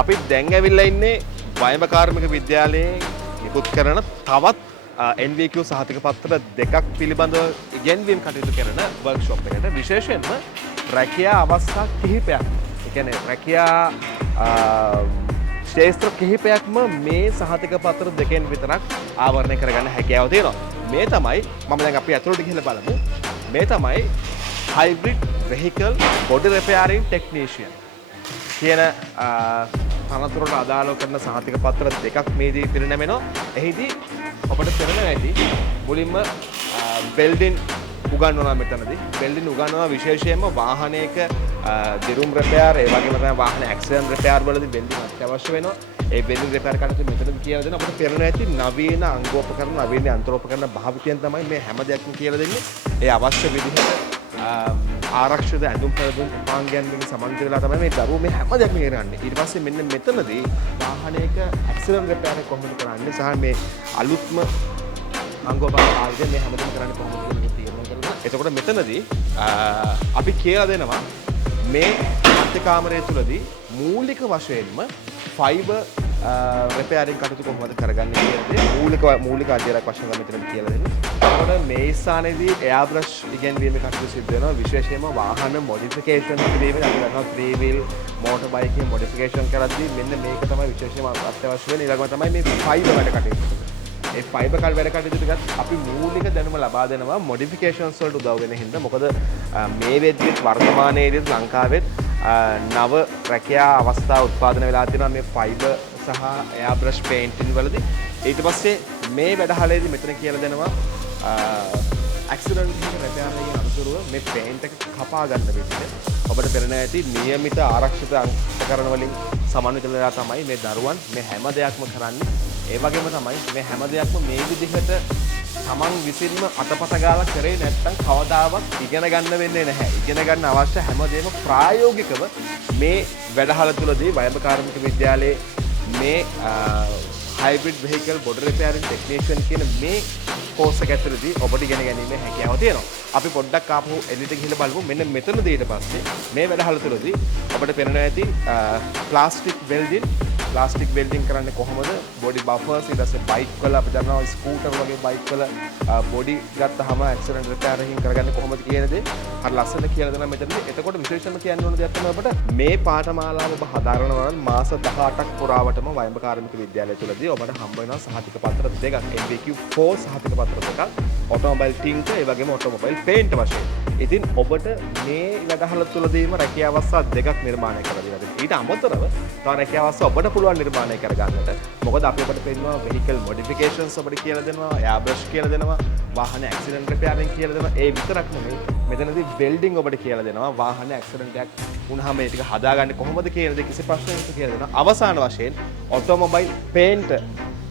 අපි දැන් ඇවිල්ලා ඉන්නේ වයඹ කාර්මික විද්‍යාලයේ නිකුත් කරන තවත් NVQ සහතික පත්‍ර දෙකක් පිළිබඳව ඉගෙනීම් කටයුතු කරන වර්ක්ෂොප් එකකට විශේෂයෙන්ම රැකියා අවස්ථා කිහිපයක්. ඒ කියන්නේ රැකියා ශේෂ්ත්‍ර කිහිපයක්ම මේ සහතික පත්‍ර දෙකෙන් විතරක් ආවරණය කරගන්න හැකියාව තියෙනවා. මේ තමයි මම දැන් අපි අතුලට ගිහිල්ලා බලමු. මේ තමයි hybrid vehicle body repairing technician කියන තනතුරට අදාළව කරන සහතික පත්‍ර දෙකක් මේදී පිරිනැමෙනවා. එහිදී ඔබට පෙනෙන ඇති මුලින්ම වෙල්ඩින් උගන්වනවා මෙතනදී. වෙල්ඩින් උගන්වනවා විශේෂයෙන්ම වාහනයක දිරුම් රිපෙයාර් ඒ වගේම තමයි වාහන ඇක්සිඩන්ට් රිපෙයාර් වලදී වෙල්ඩින් අත්‍යවශ්‍ය වෙනවා. ඒ වෙල්ඩින් රිපෙයාර් කටයුතු මෙතනදී කියලා දෙනවා. අපිට පෙනෙන ඇති නවීන අංගෝපකරණ නවීන යන්ත්‍රෝපකරණ භාවිතයෙන් තමයි මේ හැම දෙයක්ම කියලා දෙන්නේ. ඒ අවශ්‍ය විදිහට ආරක්ෂිත ඇඳුම් පැළඳුම් උපාංගයන් වලින් සමන්විත වෙලා තමයි මේ දරුවෝ මේ හැම දෙයක්ම කරන්නේ. ඊට පස්සේ මෙන්න මෙතනදී වාහනයක ඇක්සිඩන්ට් රිපෙයාර් එක කොහොමද කරන්නේ සහ මේ අලුත්ම අංගෝපකරණ ආයතන මේ හැමදේම කරන්නේ කොහොමද කියන එක තීරණය කරනවා. එතකොට මෙතනදී අපි කියලා දෙනවා මේ මධ්‍ය කාමරය තුලදී මූලික වශයෙන්ම ෆයිබර් රිපෙයාරින් කටයුතු කොහොමද කරගන්නේ කියන මූලික අධ්‍යයනයක් වශයෙන් තමයි මෙතනදී කියලා දෙන්නේ. එතකොට මේ ස්ථානයේදී එයාර් බ්‍රෂ් ඉගෙනීමේ කටයුතු සිදු වෙනවා. විශේෂයෙන්ම වාහන මොඩිෆිකේෂන් කිරීමේ අපි දන්නවා 3 wheel motor bike එකේ මොඩිෆිකේෂන් කරද්දී මෙන්න මේක තමයි විශේෂයෙන්ම අත්‍යවශ්‍ය වෙන්නේ. ඊළඟට තමයි මේ ෆයිබර් වැඩ කටයුතු. ඒ ෆයිබර් කල් වැඩ කටයුතු ටිකත් අපි මූලික දැනුම ලබා දෙනවා මොඩිෆිකේෂන්ස් වලට උදව් වෙන හින්දා. මොකද මේ වෙද්දී වර්තමානයේදී ලංකාවේ නව රැකියා අවස්ථා උත්පාදනය වෙලා තියෙනවා මේ ෆයිබර් සහ එයාර් බ්‍රෂ් පේන්ටින් වලදී. ඊට පස්සේ මේ වැඩහලේදී මෙතන කියලා දෙනවා ඇක්සිඩන්ට් එක රිපෙයාර් එකකින් අනුසුරුව මේ පේන්ට් එක කපා ගන්න විදිහට ඔබට පෙරණ ඇති નિયમિત ආරක්ෂිත උපකරණ වලින් සමන්විත වෙලා තමයි මේ දරුවන් මේ හැම දෙයක්ම කරන්නේ. ඒ වගේම තමයි මේ හැම දෙයක්ම මේ විදිහට තමන් විසින්ම අතපත ගාලා කරේ නැත්නම් කවදාවත් ඉගෙන ගන්න වෙන්නේ නැහැ. ඉගෙන ගන්න අවශ්‍ය හැමදේම ප්‍රායෝගිකව මේ වැඩහල තුලදී වයඹ කාර්මික විද්‍යාලයේ මේ hybrid vehicle body repairing technician කියන මේ කෝස් එක ඇතුළතදී ඔබට ඉගෙන ගැනීමේ හැකියාව තියෙනවා. අපි පොඩ්ඩක් ආපහු එළියට ගිහිල්ලා බලමු. මෙන්න මෙතනදී ඊට පස්සේ මේ වැඩහල තුලදී ඔබට පේනවා ඇති ප්ලාස්ටික් වෙල්ඩින් කරන්නේ කොහොමද? බොඩි බෆර්ස් ඊට පස්සේ බයික් වල අපි දන්නවා ස්කූටර් වගේ බයික් වල බොඩි ගත්තාම ඇක්සිඩන්ට් රිපෙයාරින් කරගන්නේ කොහොමද කියන දේ හරි ලස්සනට කියලා දෙනවා මෙතනදී. එතකොට විශේෂයෙන්ම කියන්න ඕන දෙයක් තමයි ඔබට මේ පාඨමාලාව ඔබ හදාරනවා නම් මාස 18ක් පුරාවටම වයඹ කාර්මික විද්‍යාලය තුලදී ඔබට හම්බ වෙනවා සහතික පත්‍ර දෙකක්. NVQ 4 සහතික පත්‍ර දෙකක්. ඔටෝමොබයිල් ටින්කර් ඒ වගේම ඔටෝමොබයිල් පේන්ට් වශයෙන්. ඉතින් ඔබට මේ වැඩහල තුලදීම රැකියා අවස්ථා දෙකක් නිර්මාණය කරලා දෙනවා. ඊට අමතරව තව රැකියා අවස්ථා ඔබට පුළුවන් නිර්මාණය කරගන්නට. මොකද අපි ඔබට පෙන්නනවා vehicle modifications ඔබට කියලා දෙනවා, air brush කියලා දෙනවා, වාහන accident repairing කියලා දෙනවා. ඒ විතරක් නෙමෙයි මෙතනදී welding ඔබට කියලා දෙනවා. වාහන accident එකක් වුණාම මේ ටික හදාගන්නේ කොහොමද කියන දේ කිසි ප්‍රශ්නයක් කියලා දෙනවා. අවසාන වශයෙන් automobile paint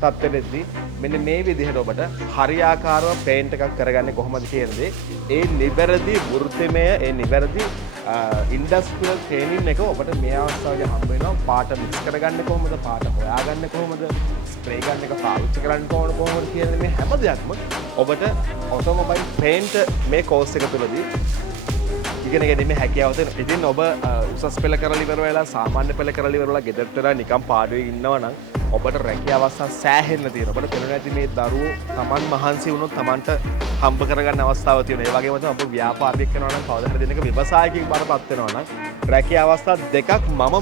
තත්ත්වෙදී මෙන්න මේ විදිහට ඔබට හරියාකාරව පේන්ට් එකක් කරගන්නේ කොහොමද කියන දේ ඒ නිවැරදි වෘත්තිමය ඒ නිවැරදි ඉන්ඩස්ට්‍රියල් ට්‍රේනින් එක ඔබට මේ අවස්ථාවේදී හම්බ වෙනවා. පාට මික්ස් කරගන්නේ කොහොමද, පාට හොයාගන්නේ කොහොමද, ස්ප්‍රේ ගන්න එක පාවිච්චි කරන්නේ කොහොමද කියන මේ හැම දෙයක්ම ඔබට ඔටෝමොබයිල් පේන්ට් මේ කෝස් එක තුලදී ඉගෙන ගැනීමේ හැකියාව තියෙනවා. ඉතින් ඔබ උසස් පෙළ කරලා ඉවර වෙලා සාමාන්‍ය පෙළ කරලා ඉවර වෙලා ගෙදරට වෙලා නිකන් පාඩුවේ ඉන්නවා නම් ඔබට රැකියාව අවස්ථා සෑහෙන්න තියෙනවා. ඔබට පෙනුන ඇති මේ දරුවෝ Taman මහන්සි වුණොත් Tamanට හම්බ කරගන්න අවස්ථාව තියෙනවා. ඒ වගේම තමයි ඔබ ව්‍යාපාරිකයෙක් කරනවා නම් කවදා හරි දිනක ව්‍යවසායකින් බාරපත් වෙනවා නම් රැකියාව අවස්ථා දෙකක් මම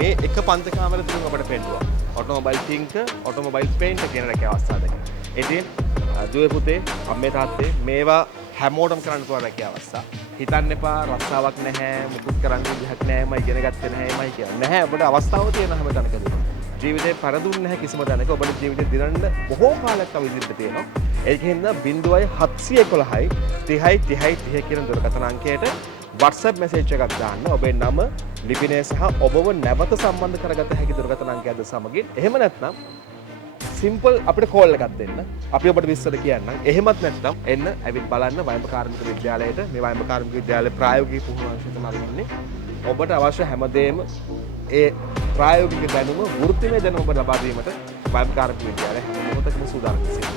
මේ එක පන්ති කාමරේ තුලින් ඔබට පෙන්නුවා. ඔටෝමොබයිල් ටින්කර්, ඔටෝමොබයිල් පේන්ට් කියන රැකියාව අවස්ථා දෙක. ඉතින් දුවේ පුතේ, අම්මේ තාත්තේ මේවා හැමෝටම කරන්න පුළුවන් රැකියාව අවස්ථා. හිතන්න එපා රස්සාවක් නැහැ, මුකුත් කරන්න විදිහක් නැහැ, මම ඉගෙන ගත්තේ නැහැ, මම කියන්නේ නැහැ. ඔබට අවස්ථාව තියෙන හැම තැනකදීම. ජීවිතේ පරදුන්නේ නැහැ කිසිම තැනක. ඔබට ජීවිතේ දිනන්න බොහෝ කාලයක් තව ඉදිරියට තියෙනවා. ඒකෙන්ද 0711යි 30යි 30යි 30 කියන දුරකථන අංකයට WhatsApp message එකක් දාන්න. ඔබේ නම, ලිපිනය සහ ඔබව නැවත සම්බන්ධ කරගත හැකි දුරකථන අංකයද සමගින්. එහෙම නැත්නම් සිම්පල් අපිට කෝල් එකක් දෙන්න. අපි ඔබට විස්තර කියන්නම්. එහෙමත් නැත්නම් එන්න ඇවිත් බලන්න වයඹ කාර්මික විද්‍යාලයට. මේ වයඹ කාර්මික විද්‍යාලයේ ප්‍රායෝගික පුහුණුව අංශය තමයි ඉන්නේ. ඔබට අවශ්‍ය හැමදේම ඒ ප්‍රායෝගික දැනුම, වෘත්තිමය දැනුම ඔබ ලබා දීමට වයඹ කාර්මික විද්‍යාලය හැම මොහොතකම සූදානම් වෙනවා.